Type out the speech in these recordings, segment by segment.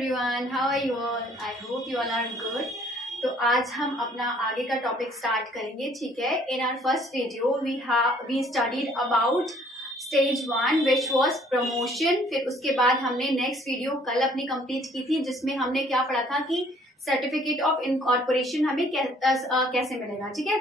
everyone, how are you all? I hope you all are good. तो आज हम अपना आगे का टॉपिक स्टार्ट करेंगे, ठीक है. In our first video we studied about stage 1 which was promotion. फिर उसके बाद हमने नेक्स्ट वीडियो कल अपनी कंप्लीट की थी जिसमें हमने क्या पढ़ा था कि सर्टिफिकेट ऑफ इनकॉर्पोरेशन हमें कैसे मिलेगा, ठीक है.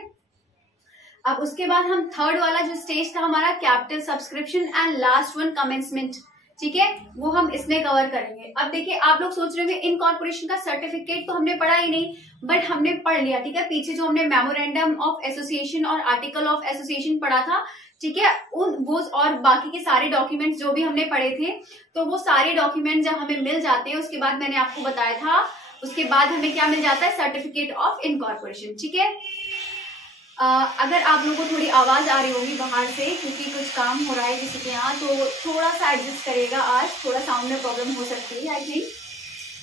अब उसके बाद हम थर्ड वाला जो स्टेज था हमारा capital subscription and last one commencement, ठीक है, वो हम इसमें कवर करेंगे. अब देखिए आप लोग सोच रहे होंगे इनकॉर्पोरेशन का सर्टिफिकेट तो हमने पढ़ा ही नहीं, बट हमने पढ़ लिया, ठीक है. पीछे जो हमने मेमोरेंडम ऑफ एसोसिएशन और आर्टिकल ऑफ एसोसिएशन पढ़ा था, ठीक है, वो और बाकी के सारे डॉक्यूमेंट्स जो भी हमने पढ़े थे, तो वो सारे डॉक्यूमेंट जब हमें मिल जाते हैं उसके बाद मैंने आपको बताया था उसके बाद हमें क्या मिल जाता है, सर्टिफिकेट ऑफ इनकॉर्पोरेशन, ठीक है. अगर आप लोगों को थोड़ी आवाज आ रही होगी बाहर से क्योंकि कुछ काम हो रहा है किसी के यहाँ, तो थोड़ा सा एडजस्ट करेगा. आज थोड़ा साउंड में प्रॉब्लम हो सकती है आई थिंक,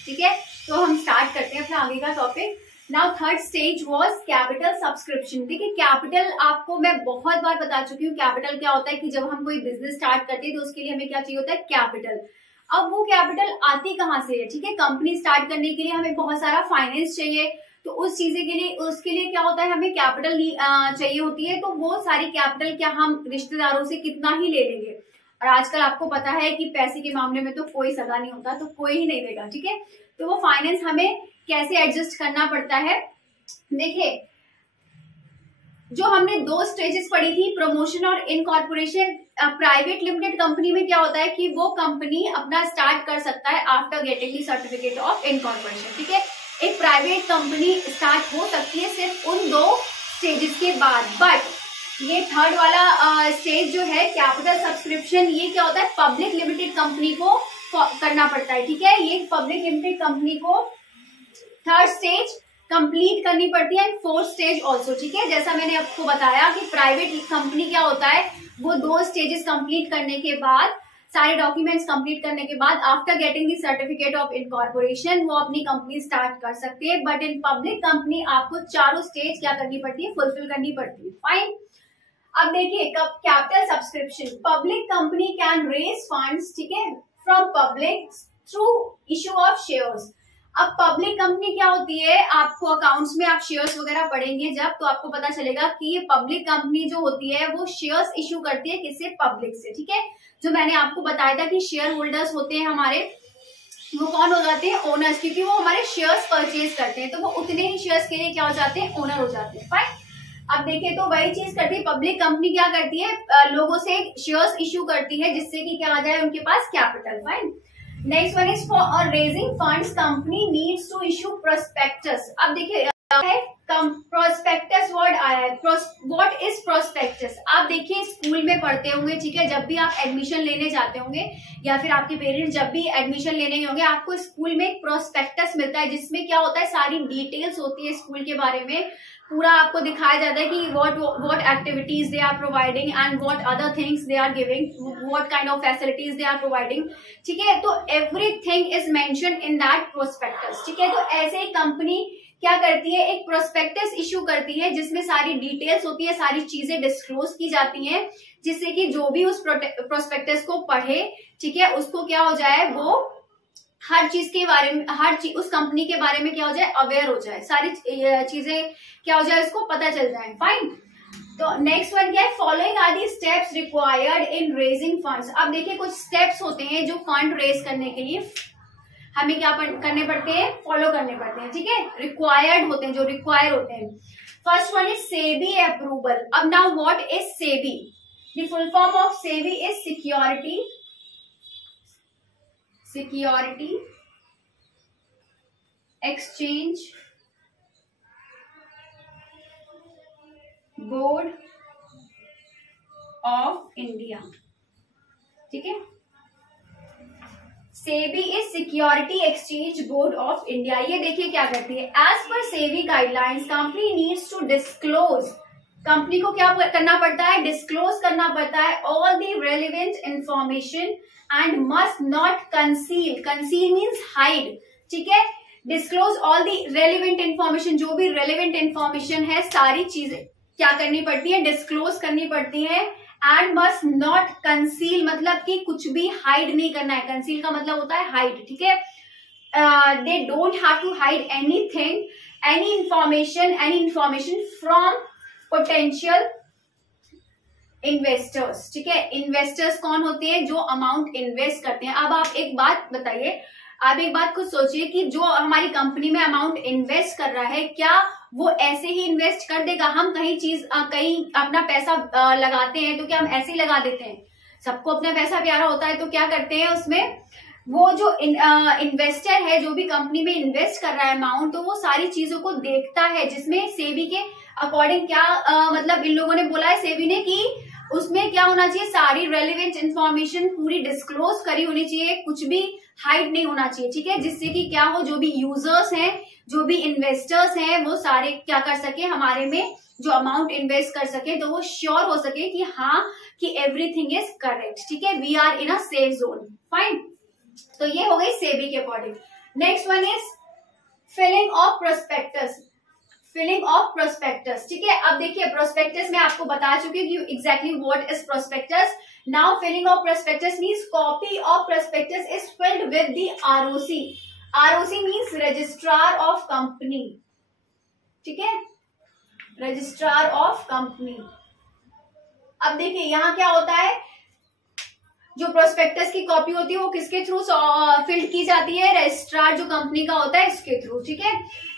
ठीक है. तो हम स्टार्ट करते हैं अपना आगे का topic. Now third stage was capital subscription. देखिए कैपिटल आपको मैं बहुत बार बता चुकी हूँ कैपिटल क्या होता है कि जब हम कोई बिजनेस स्टार्ट करते हैं तो उसके लिए हमें क्या चाहिए होता है, कैपिटल. अब वो कैपिटल आती कहाँ से है, ठीक है. कंपनी स्टार्ट करने के लिए हमें बहुत सारा फाइनेंस चाहिए, तो उस चीजें के लिए उसके लिए क्या होता है, हमें कैपिटल चाहिए होती है. तो वो सारी कैपिटल क्या हम रिश्तेदारों से कितना ही ले लेंगे, और आजकल आपको पता है कि पैसे के मामले में तो कोई सगा नहीं होता, तो कोई ही नहीं देगा, ठीक है. तो वो फाइनेंस हमें कैसे एडजस्ट करना पड़ता है. देखिए जो हमने दो स्टेजेस पढ़ी थी, प्रमोशन और इनकॉर्पोरेशन. प्राइवेट लिमिटेड कंपनी में क्या होता है कि वो कंपनी अपना स्टार्ट कर सकता है after getting the certificate of incorporation, ठीक है. एक प्राइवेट कंपनी स्टार्ट हो सकती है सिर्फ उन दो स्टेजेस के बाद. बट ये थर्ड वाला स्टेज जो है कैपिटल सब्सक्रिप्शन, ये क्या होता है, पब्लिक लिमिटेड कंपनी को करना पड़ता है, ठीक है. ये पब्लिक लिमिटेड कंपनी को थर्ड स्टेज कंप्लीट करनी पड़ती है एंड फोर्थ स्टेज ऑल्सो, ठीक है. जैसा मैंने आपको बताया कि प्राइवेट कंपनी क्या होता है, वो दो स्टेजेस कंप्लीट करने के बाद, सारे डॉक्यूमेंट्स कंप्लीट करने के बाद after getting the certificate of incorporation वो अपनी कंपनी स्टार्ट कर सकते हैं. बट इन पब्लिक कंपनी आपको चारों स्टेज क्या करनी पड़ती है, फुलफिल करनी पड़ती है. फाइन. अब देखिए capital subscription, public company can raise funds, ठीक है, from public through issue of shares. अब पब्लिक कंपनी क्या होती है, आपको अकाउंट्स में आप शेयर्स वगैरह पढ़ेंगे जब, तो आपको पता चलेगा कि ये पब्लिक कंपनी जो होती है वो शेयर्स इशू करती है किससे, पब्लिक से, ठीक है. जो मैंने आपको बताया था कि शेयर होल्डर्स होते हैं हमारे, वो कौन हो जाते हैं, ओनर्स, क्योंकि वो हमारे शेयर्स परचेज करते हैं, तो वो उतने ही शेयर्स के लिए क्या हो जाते हैं, ओनर हो जाते हैं. फाइन. अब देखिए तो वही चीज करती है पब्लिक कंपनी, क्या करती है, लोगों से शेयर्स इशू करती है जिससे कि क्या आ जाए उनके पास, capital. Fine. Next one is for raising funds company needs to issue prospectus. अब देखिए प्रोस्पेक्टस वर्ड आया है. What is prospectus. आप देखिए स्कूल में पढ़ते होंगे, ठीक है, जब भी आप एडमिशन लेने जाते होंगे या फिर आपके पेरेंट्स जब भी एडमिशन लेने होंगे, आपको स्कूल में एक प्रोस्पेक्टस मिलता है जिसमें क्या होता है, सारी डिटेल्स होती है स्कूल के बारे में. पूरा आपको दिखाया जाता है कि what activities they are providing and what other things they are giving, what kind of facilities they are providing, ठीक है. तो everything is mentioned in that prospectus, ठीक है. तो ऐसे ही कंपनी क्या करती है, एक प्रोस्पेक्टस इशू करती है जिसमें सारी डिटेल्स होती है, सारी चीजें डिस्क्लोज की जाती हैं, जिससे कि जो भी उस प्रोस्पेक्टस को पढ़े, ठीक है, उसको क्या हो जाए, वो हर चीज के बारे में, उस कंपनी के बारे में क्या हो जाए, अवेयर हो जाए, सारी चीजें क्या हो जाए, उसको पता चल जाए. फाइन. तो नेक्स्ट वन क्या है, following are the steps required in raising funds. अब देखिए कुछ स्टेप्स होते हैं जो फंड रेज करने के लिए हमें क्या करने पड़ते हैं, फॉलो करने पड़ते हैं, ठीक है, रिक्वायर्ड होते हैं, जो रिक्वायर होते हैं. First one is SEBI approval. अब now what is SEBI, the full form of SEBI is security exchange board of India, ठीक है. SEBI is security exchange board of India. ये देखिए क्या करती है, as per SEBI guidelines company needs to disclose. Company को क्या करना पड़ता है, डिस्क्लोज करना पड़ता है all the relevant information and must not conceal. Conceal means hide, ठीक है. Disclose all the relevant information, जो भी रेलिवेंट इंफॉर्मेशन है सारी चीजें क्या करनी पड़ती है, डिस्क्लोज करनी पड़ती है. एंड मस्ट नॉट कंसील मतलब कि कुछ भी हाइड नहीं करना है. कंसील का मतलब होता है हाइड, ठीक है. they don't have to hide anything, any information from potential investors. ठीक है, इन्वेस्टर्स कौन होते हैं? जो अमाउंट इन्वेस्ट करते हैं. अब आप एक बात बताइए, आप एक बात खुद सोचिए कि जो हमारी कंपनी में अमाउंट इन्वेस्ट कर रहा है, क्या वो ऐसे ही इन्वेस्ट कर देगा? हम कहीं अपना पैसा लगाते हैं तो क्या हम ऐसे ही लगा देते हैं? सबको अपना पैसा प्यारा होता है, तो क्या करते हैं उसमें वो जो इन्वेस्टर है, जो भी कंपनी में इन्वेस्ट कर रहा है अमाउंट, तो वो सारी चीजों को देखता है, जिसमें सेबी के अकॉर्डिंग क्या मतलब इन लोगों ने बोला है सेबी ने कि उसमें क्या होना चाहिए, सारी रेलिवेंट इंफॉर्मेशन पूरी डिस्क्लोज करी होनी चाहिए, कुछ भी हाइड नहीं होना चाहिए. ठीक है, जिससे कि क्या हो, जो भी यूजर्स हैं, जो भी इन्वेस्टर्स हैं, वो सारे क्या कर सके, हमारे में जो अमाउंट इन्वेस्ट कर सके, तो वो श्योर हो सके कि हाँ कि एवरीथिंग इज करेक्ट. ठीक है, we are in a safe zone. Fine. तो ये हो गई सेबी के according. Next one is filling of prospectus. Filling of prospectus. ठीक है, अब देखिए प्रोस्पेक्टस मैं आपको बता चुकी हूँ कि exactly what is prospectus. Now filling of prospectus means copy of prospectus is filed with the ROC. ROC means registrar of company. ठीक है, रजिस्ट्रार ऑफ कंपनी. अब देखिए यहाँ क्या होता है, जो प्रोस्पेक्टस की कॉपी होती है वो किसके थ्रू फिल्ड की जाती है? रजिस्ट्रार जो कंपनी का होता है इसके थ्रू. ठीक है,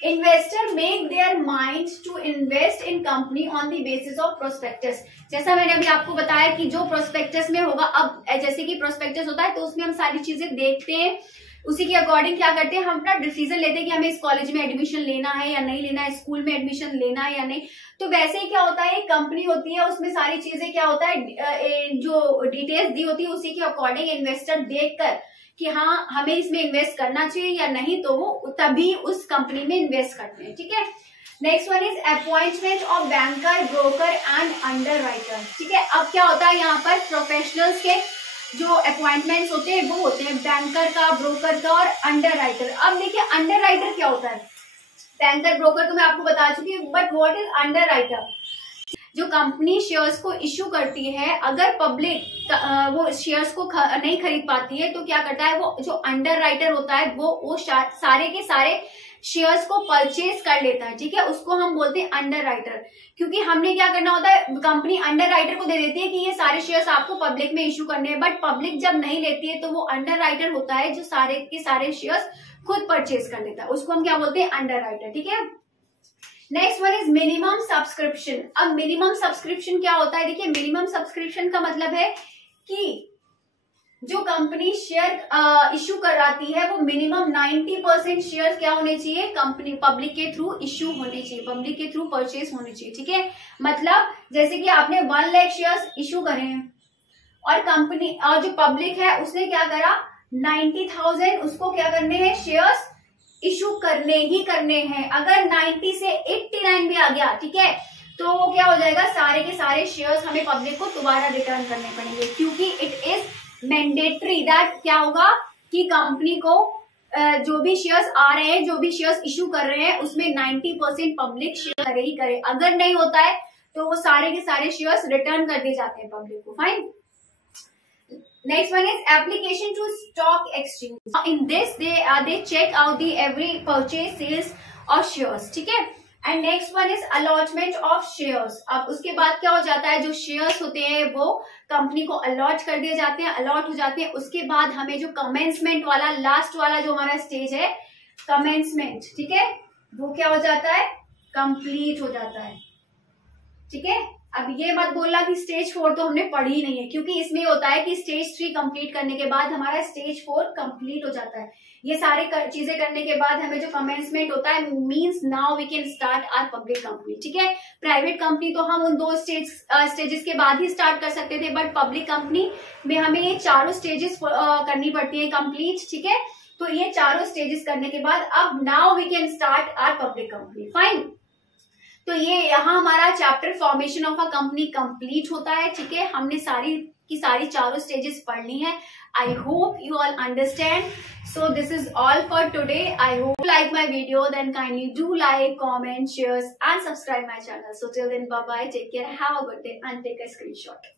investor make their mind to invest in company on the basis of prospectus. जैसा मैंने अभी आपको बताया कि जो प्रोस्पेक्टस में होगा, अब जैसे कि प्रोस्पेक्टस होता है तो उसमें हम सारी चीजें देखते हैं, उसी के अकॉर्डिंग क्या करते हैं, हम अपना डिसीजन लेते हैं कि हमें इस कॉलेज में एडमिशन लेना है या नहीं लेना है, स्कूल में एडमिशन लेना है या नहीं. तो वैसे ही क्या होता है, एक कंपनी होती है, उसमें सारी चीजें क्या होता है, जो डिटेल्स दी होती है उसी के अकॉर्डिंग इन्वेस्टर देखकर कि हाँ हमें इसमें इन्वेस्ट करना चाहिए या नहीं, तो वो तभी उस कंपनी में इन्वेस्ट करते हैं. ठीक है, next one is appointment of banker, broker and under writer. ठीक है, अब क्या होता है यहाँ पर प्रोफेशनल्स के जो अपॉइंटमेंट्स होते हैं वो होते हैं बैंकर का, ब्रोकर का और अंडर राइटर. अब देखिए अंडर राइटर क्या होता है, बैंकर ब्रोकर तो मैं आपको बता चुकी हूँ, but what is under writer? जो कंपनी शेयर्स को इश्यू करती है, अगर पब्लिक वो शेयर्स को नहीं खरीद पाती है तो क्या करता है, वो जो अंडर राइटर होता है वो सारे के सारे शेयर्स को परचेज कर लेता है. ठीक है, उसको हम बोलते हैं अंडर राइटर. क्योंकि हमने क्या करना होता है, कंपनी अंडर राइटर को दे देती है कि ये सारे शेयर्स आपको पब्लिक में इश्यू करने हैं, बट पब्लिक जब नहीं लेती है तो वो अंडर राइटर होता है जो सारे के सारे शेयर्स खुद परचेज कर लेता है, उसको हम क्या बोलते हैं, अंडर राइटर. ठीक है, next one is minimum subscription. अब मिनिमम सब्सक्रिप्शन क्या होता है? देखिए मिनिमम सब्सक्रिप्शन का मतलब है कि जो कंपनी शेयर इश्यू कराती है वो मिनिमम 90% शेयर क्या होने चाहिए, कंपनी पब्लिक के थ्रू इश्यू होने चाहिए, पब्लिक के थ्रू परचेज होने चाहिए. ठीक है, मतलब जैसे कि आपने 1 लाख शेयर्स इश्यू करे हैं और कंपनी और जो पब्लिक है उसने क्या करा, 90,000 उसको क्या करने हैं, शेयर्स इश्यू करने ही करने हैं. अगर 90 से 89 भी आ गया, ठीक है, तो वो क्या हो जाएगा, सारे के सारे शेयर्स हमें पब्लिक को दोबारा रिटर्न करने पड़ेंगे, क्योंकि इट इज मैंडेटरी दैट क्या होगा कि कंपनी को जो भी शेयर्स आ रहे हैं, जो भी शेयर्स इश्यू कर रहे हैं, उसमें 90% पब्लिक शेयर करे ही करे. अगर नहीं होता है तो वो सारे के सारे शेयर्स रिटर्न कर दिए जाते हैं पब्लिक को. Fine. Next one is application to stock exchange. In this they check out the every purchase sales of shares. ठीक है, and next one is allotment of shares. अब उसके बाद क्या हो जाता है, जो शेयर्स होते हैं वो कंपनी को अलॉट कर दिए जाते हैं, अलॉट हो जाते हैं. उसके बाद हमें जो कमेंसमेंट वाला लास्ट वाला जो हमारा स्टेज है कमेंसमेंट, ठीक है, वो क्या हो जाता है, कंप्लीट हो जाता है. ठीक है, अब ये मत बोलना कि स्टेज 4 तो हमने पढ़ी नहीं है, क्योंकि इसमें होता है कि स्टेज 3 कंप्लीट करने के बाद हमारा स्टेज 4 कंप्लीट हो जाता है. ये सारे चीजें करने के बाद हमें जो कमेंसमेंट होता है means now we can start our public company. ठीक है, प्राइवेट कंपनी तो हम उन 2 स्टेजेस के बाद ही स्टार्ट कर सकते थे, बट पब्लिक कंपनी में हमें ये चारों स्टेजेस करनी पड़ती है कंप्लीट. ठीक है, तो ये चारों स्टेजेस करने के बाद अब now we can start our public company. Fine. तो ये यहाँ हमारा chapter formation of a company complete होता है. ठीक है, हमने सारी की सारी चारों स्टेजेस पढ़नी है. I hope you all understand. So this is all for today. I hope like my video, then kindly do like, comment, share and subscribe my channel. So till then, bye bye, take care, have a good day and take a screenshot.